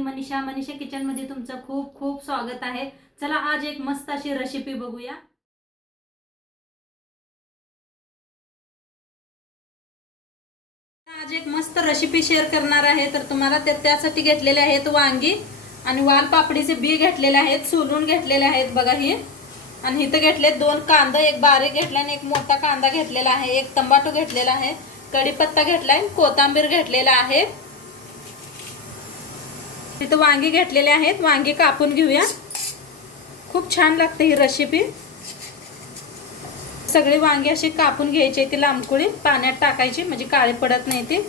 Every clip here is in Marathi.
मी मनीषा किचन मध्ये तुमचं खूप खूप स्वागत आहे। चला आज एक मस्त अशी रेसिपी बघूया। आज एक मस्त रेसिपी शेअर करणार आहे। तर तुम्हाला त्यासाठी घेतलेले आहेत वांगी आणि वालपापडीचे बी घेतलेले आहेत, सोलून घेतलेले आहेत बघा हे। आणि इथे घेतले दोन कांदा, एक बारीक घेतला आणि एक मोठा कांदा घेतलेला आहे, एक टमाटो घेतलेला आहे, कढीपत्ता घेतलाय, कोथिंबीर घेतलेला आहे। इथे वांगी घेतलेले आहेत, वांगी कापून घेऊया। खूप छान लागते ही रेसिपी। सगळे वांगी अशी कापून घ्यायचे की लांबकुळी पाण्यात टाकायची म्हणजे काळे पडत नाही ते।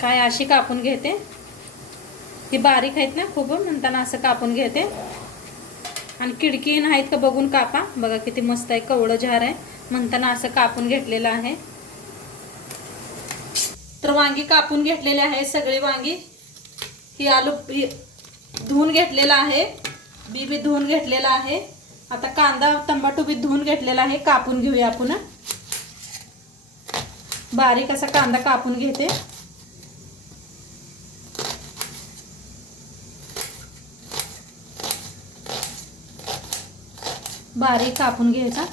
काय अशी कापून घेते, ही बारीक आहेत ना खूप, म्हणताना असं कापून घेते। आणि खिडकी नाहीत का बघून कापा, बघा किती मस्त आहे, कवळं झार आहे, म्हणताना असं कापून घेतलेलं आहे। तर वांगी कापून घेतलेले आहे सगळे वांगी। ही आलू धुवून घेतलेला आहे, बी धुवून घेतलेला आहे। आता कांदा टमाटो बी धुवून घेतलेला आहे, कापून घेऊया आपण। बारीक असा कांदा कापून घेते। बारीक कापून घ्यायचा,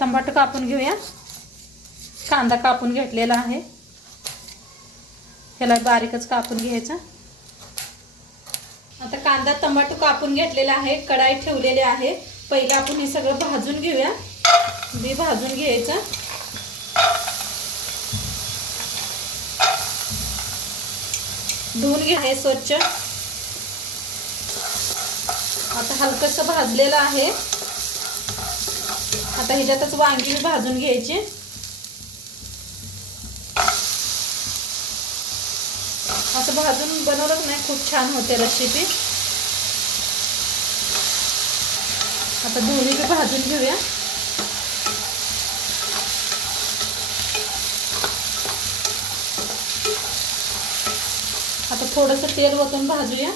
टमाटो कापून घेऊया, कांदा कापून घेतलेला आहे, त्याला बारीकच कापून घ्यायचा। आता कांदा टमाटो कापून घेतलेला आहे, कढाई ठेवलेली आहे। पहिला आपण हे सगळं भाजून घेऊया, बी भाजून घ्यायचं। धुवून घ्या स्वच्छ। आता हलकसं भाजलेलं आहे। आता ह्याच्यातच वांगी भाजून घ्यायची। असं भाजून बनवलं नाही खूप छान होते रेसिपी। आता दोन्ही बी भाजून घेऊया। आता थोडंसं तेल ओतून भाजूया।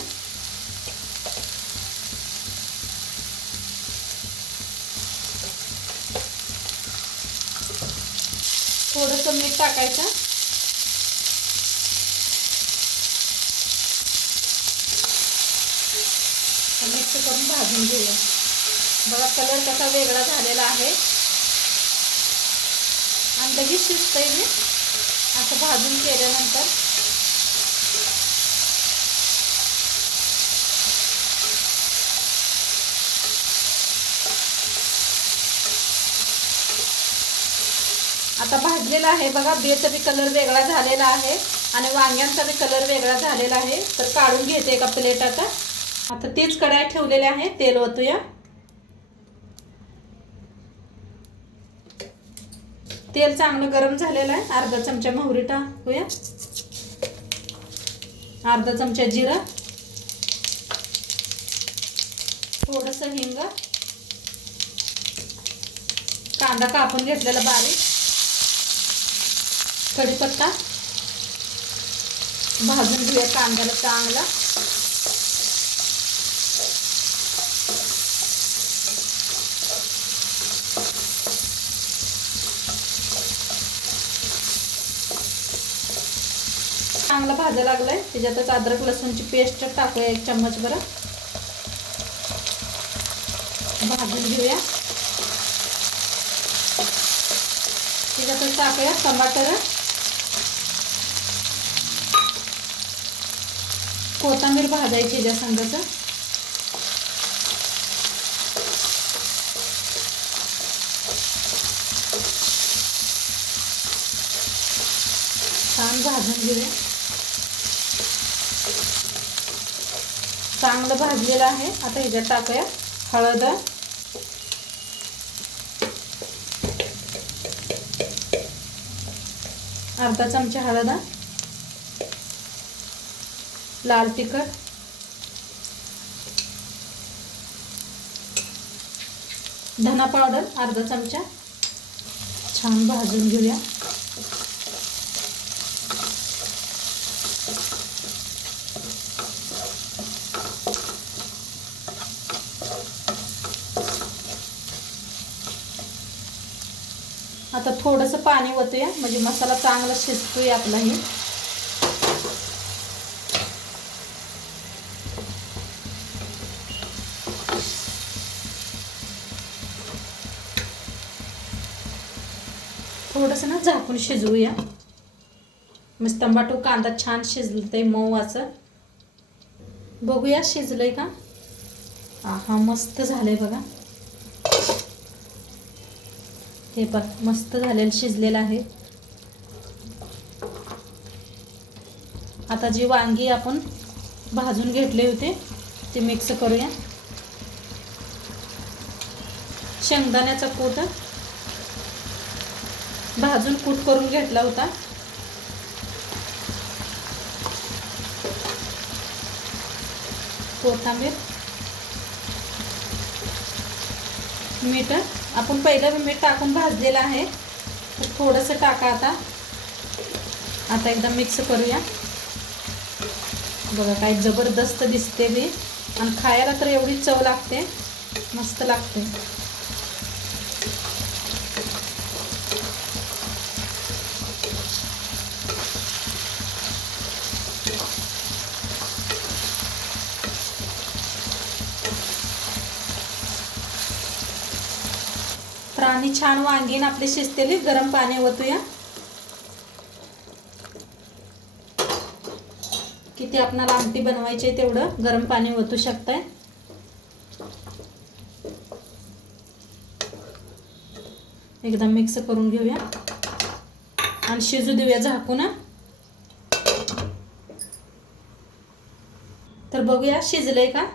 थोडंसं मीठ टाकायचं। मिक्स करून भाजून घेऊया। बघा कलर कसा वेगळा झालेला आहे आणि लगेच शिजतंय हे असं भाजून केल्यानंतर। आता भाजलेला आहे बघा, बेचा बी कलर वेगळा झालेला आहे आणि वांग्यांचा बी कलर वेगळा झालेला आहे। तर काढून घेते एका प्लेटात। आता तेच कढाई ठेवलेले आहे, तेल ओतूया। तेल चांगलं गरम झालेलं आहे, अर्धा चमचा मोहरी टाकूया, अर्धा चमचा जिरा, थोडंसं हिंग, कांदा कापून घेतलेला बारीक, कढीपत्ता भाजून घेऊया कांद्याला चांगला। चांगला भाजा लागलाय, त्याच्यातच अद्रक लसूणची पेस्ट टाकूया एक चम्मच भर, भाजून घेऊया। त्याच्यातच टाकूया टमाटर, कोथिंबीर भाजायची याच्या संगच। छान भाजून घेऊया। चांगलं भाजलेलं आहे। आता ह्याच्यात टाकूया हळद, अर्धा चमचा हळद, लाल तिखट, धना पावडर अर्धा चमचा, छान भाजून घेऊया। आता थोडंसं पाणी ओतूया म्हणजे मसाला चांगला शिजतोय आपलाही. थोडंसं ना झाकून शिजवूया. मस्त टमाटो कांदा छान शिजलंय मऊ असं. बघूया शिजलंय का. हा मस्त झालंय बघा. हे बघ मस्त झालेलं शिजलेलं आहे. आता जी वांगी आपण भाजून घेतले होते ते मिक्स करूया. शेंगदाण्याचा कूट भाजून कूट करून घेतला होता. कोथिंबीर, मीठ आपण पहिलं मीठ टाकून भाजलेलं आहे तर थोडंसं टाका. आता एकदा मिक्स करूया. बघा काय जबरदस्त दिसते बी आणि खायला तर एवढी चव लागते, मस्त लागते. तर आणि छान वांगीन आपली शिजतेली गरम पाणी ओतूया. किती आपणाला आमटी बनवायची तेवढं गरम पाणी ओतू शकताय. एकदा मिक्स करून घेऊया आणि शिजू देऊया झाकून. तर बघूया शिजलंय का.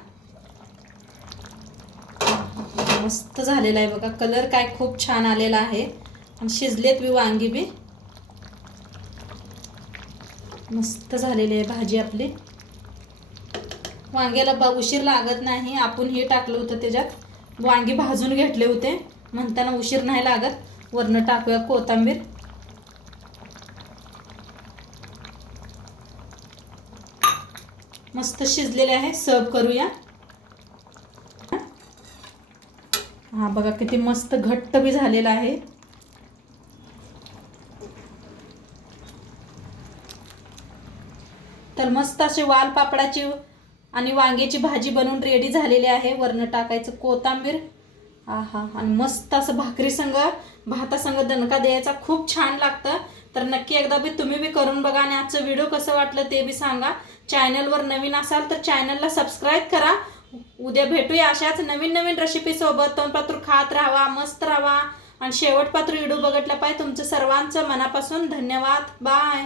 मस्त झालेला आहे बघा. कलर काय खूप छान आलेला आहे आणि शिजलेत बी वांगी बी. मस्त झालेली आहे भाजी आपली. वांग्याला उशीर लागत नाही. आपण हे टाकलं होतं त्याच्यात, वांगी भाजून घेतले होते म्हणताना उशीर नाही लागत. वरनं टाकूया कोथिंबीर. मस्त शिजलेले आहे. सर्व करूया. हा बघा किती मस्त घट्ट बी झालेला आहे. तर मस्त असे वाल पापडाची आणि वांग्याची भाजी बनवून रेडी झालेली आहे. वरनं टाकायचं कोथिंबीर. आहा, आणि मस्त असं भाकरी संग भातासंग दणका द्यायचा, खूप छान लागतं. तर नक्की एकदा बी तुम्ही बी करून बघा आणि आजचं व्हिडिओ कसं वाटलं ते बी सांगा. चॅनलवर नवीन असाल तर चॅनलला सबस्क्राईब करा. उद्या भेटूया अशाच नवीन नवीन रेसिपी सोबत. तोंडपात्र खात राहावा, मस्त राहावा आणि शेवटपात्र व्हिडिओ बघितला पाहिजे. तुमचं सर्वांचं मनापासून धन्यवाद. बाय.